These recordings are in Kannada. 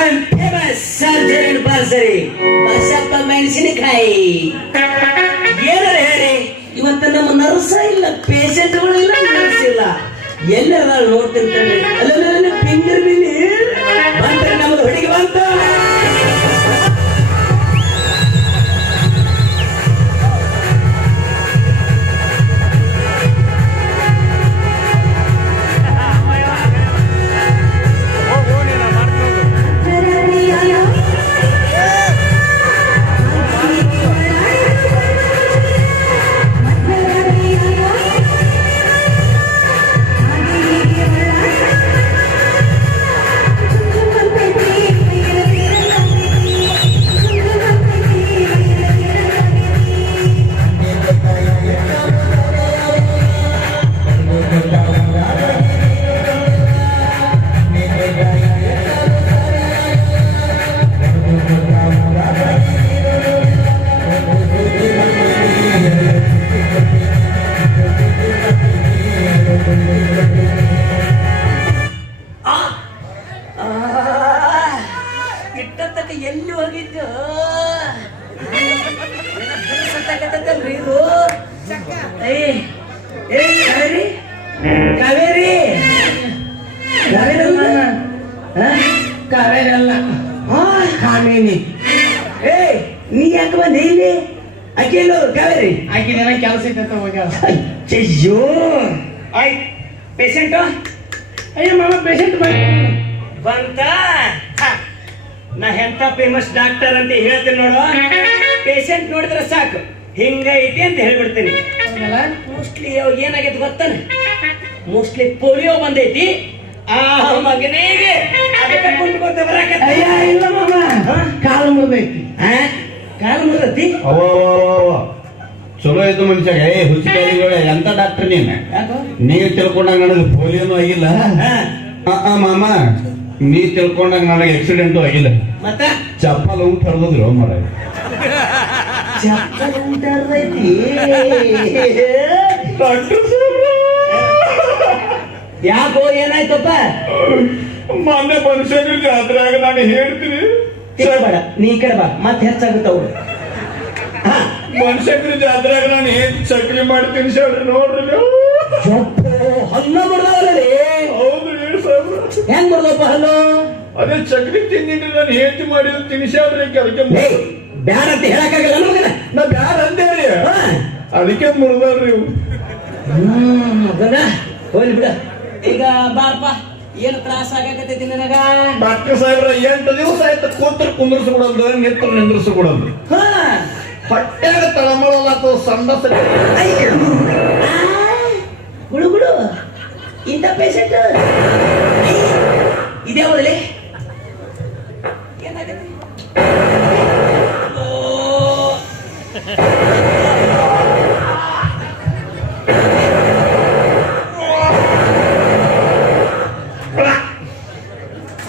ಐ ಆಮ್ ಫೇಮಸ್ ಸರ್ಜರಿ ಬರ್ಸರಿ ಬಸಪ್ಪ ಮೆಣಸಿನಕಾಯಿ. ಏನಾರ ಹೇಳಿ ಇವತ್ತ ನಮ್ಮ ನರ್ಸ ಇಲ್ಲ ಪೇಷಂಟ್ಗಳು ಇಲ್ಲ ನರ್ಸ್ ಇಲ್ಲ. ಎಲ್ಲರ ನೋಡ್ತಿರ್ತಾರೆ. ಅಲ್ಲ ಫಿಂಗರ್ ಬಿಲ್ಲಿ ಇಟ್ಟತ್ತಕ ಎಲ್ಲಿ ಹೋಗಿದ್ದು? ಸತ್ತಾಕತ್ತಲ್ರಿ ಇದು? ಏಯ್ ಕಾವೇರಿ? ಕಾವೇರಿ? ಕಾವೇರಿ ಅಲ್ಲ ಹ? ಕಾವೇರಿ. ಏಯ್ ನೀ ಯಾಕೆ ಬಂದೆ ಇಲ್ಲಿ? ಕಾವೇರಿ? ಆಕೆ ದಿನ ಕೆಲಸ ಇತ್ತ ಹೋಗ್ಯಾವ ಅಯ್ಯೋ ಆಯ್ ಪೇಷಂಟ್ ಅಯ್ಯ ಮಾಮ ಪೇಷಂಟ್ ಬಂತ? ಹ, ನಾ ಎಂತ ಫೇಮಸ್ ಡಾಕ್ಟರ್ ಅಂತ ಹೇಳ್ತೀನಿ ನೋಡು. ಪೇಷಂಟ್ ನೋಡಿದ್ರೆ ಸಾಕು. ಹಿಂಗ ಐತಿ ಅಂತ ಹೇಳ್ಬಿಡ್ತೀನಿ. ಮೋಸ್ಟ್ಲಿ ಅವ್ ಏನಾಗೈತಿ ಗೊತ್ತಾನ? ಮೋಸ್ಟ್ಲಿ ಪೋಲಿಯೋ ಬಂದೈತಿ. ಆ ಮಗನಿಗೆ ಅದಕ್ಕೆ ಕುಂತ್ಕೊಂತ ಬರಾಕತ್ತ. ಅಯ್ಯ ಇಲ್ಲ ಮಾಮ. ಕಾಲು ಮುರಿದೈತಿ. ಕಾಲು ಮುರಿದೈತಿ? ಚಲೋ ಇದ್ದು ಮನುಷ್ಯ ಎಂತ ಡಾಕ್ಟರ್ ನೀನ್? ನೀವು ತಿಳ್ಕೊಂಡಾಗ ನನಗೆ ಪೋಲಿಯೋನು ಆಗಿಲ್ಲ. ಹಾ, ಆ, ಆ, ಮಾಮ ನೀ ತಿಳ್ಕೊಂಡಾಗ ನನಗೆ ಆಕ್ಸಿಡೆಂಟು ಆಗಿಲ್ಲ. ಮತ್ತ? ಚಪ್ಪಲ್ ಉಂಟು ಹರಿದ್ರು ಮರ ಚಪ್ಪಲ್ ಯಾಕೋ ಏನಾಯ್ತಪ್ಪ? ಮೊನ್ನೆ ಮನುಷ್ಯನ ಜಾತ್ರೆಯಾಗ ನಾನು ಹೇಳ್ತೀನಿ. ಕೇಳಬೇಡ ನೀ ಕಡೆ ಬಾ ಮತ್ತೆ ಹೆಚ್ಚಾಗುತ್ತೆ ಹಾ. ಮನುಷ್ಯನ ಜಾತ್ರೆಯಾಗ ನಾನು ಏನ್ ಚಕ್ಲಿ ಮಾಡ್ತೀನಿ ಹೇಳ್ರಿ ನೋಡ್ರಿ ನೀವು. ಯಪ್ಪೋ, ಹಲ್ಲು. ಹೆಂಗ್ ಬರ್ದಪ್ಪ ಹಲ್ಲು? ಅದೇ ನಾನು ಹೇಳ್ತಿ ಮಾಡಿದ್ರು ಅದಕ್ಕೆ ಬ್ಯಾಡ ಅಂತ ಹೇಳಕ್ಕಾಗಲ್ಲ ನಮಗನ ನಾ ಬ್ಯಾಡ ಅಂದೇರಿ ಹಾ. ಅದಕ್ಕೆ ಇವು. ಹ್ಮ್ ಮಗನ ಹೋಗ್ಲಿ ಬಿಡ. ಈಗ ಬಾರಪ್ಪ ಏನು ತ್ರಾಸ ಆಗಕತ್ತೈತಿ ನನಗ? ಡಾಕ್ಟರ್ ಸಾಹೇಬ್ರ ಎಂಟು ದಿವಸ ಆಯ್ತು ಕೂತ್ರ ಕುಂದ್ರಿಸ್ಕೊಡಲ್ದು ನಿಂತ್ರ ನಿಂದ್ರಿಸ್ಕೊಡಲ್ದು ಹೊಟ್ಟೆಗ ಹೊಟ್ಯಾಗ ತಳಮಳಲ್ಲ ಇದೇ ಹೋದಲ್ಲಿ ಏನಾಗತ್ತೆ ಓ.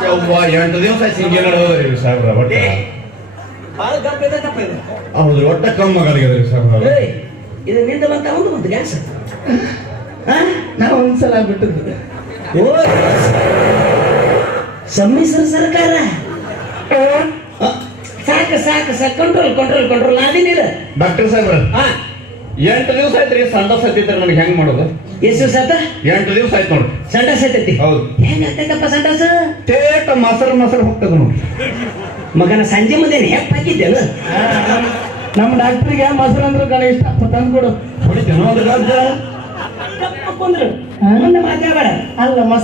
ಯವ್ವ ಎಂಟು ದಿವಸ ಆಯ್ತು ಹಿಂಗೆ ನಡೆದ್ರಿ ಸಾಹೇಬ್ರ ಹೊಟ್ಟೆ ಏ, ಬಾಳ ಗಪ್ಪ ಇದೆ ತಪ್ಪ ಇದೆ ಹೌದ್ರಿ ಹೊಟ್ಟೆ ಕಮ್ಮಿ ಆಗಲಿಗದ್ರಿ ಸಾಹೇಬ್ರ ಏಯ್, ಇದು ನಿಂದ ಬಂತ ಒಂದು ಬಂತು ಗ್ಯಾಸ್ ನಾವು ಒಂದ್ಸಲ ಬಿಟ್ಟದ್ದು ಓ ಸಮ್ಮಿಶ್ರ ಸರ್ಕಾರ. ಆ, ಸಾಕು ಸಾಕು ಸಾಕು. ಕಂಟ್ರೋಲ್ ಕಂಟ್ರೋಲ್ ಕಂಟ್ರೋಲ್ ಆದಿನಿ ಡಾಕ್ಟರ್ ಸಾಹೇಬ್ರ ಹಾ. ಎಂಟು ದಿವಸ ಆಯ್ತ್ರಿ ಸಂಡ ಸತ್ತಿದ್ರೆ ನನಗೆ ಹೆಂಗ್ ಮಾಡೋದು? ಎಷ್ಟು ಸತ ಎಂಟು ದಿವಸ ಆಯ್ತು ನೋಡ್ರಿ. ಸಂಡ ಸತ್ತೈತಿ ಹೌದು. ಹೆಂಗ ಆಗ್ತೈತಪ್ಪ ಸಂಡಾಸ ತೇಟ ಮೊಸರು ಮೊಸರು ಹೋಗ್ತದ ನೋಡ್ರಿ. ಮಗನ ಸಂಜೆ ಮುಂದೆ ಹೆಪ್ಪ ನಮ್ಮ ಡಾಕ್ಟ್ರಿಗೆ ಮೊಸರು ಅಂದ್ರೆ ಕಣ ಇಷ್ಟ. ತಂದ್ಕೊಡು ಹೊಡಿತೇನೋ ಅದು ರಾಜ್ಯ ಕುಂದ್ರು. ಮುಂದೆ ಮಾತಾಡ ಅಲ್ಲ ಮೊಸರು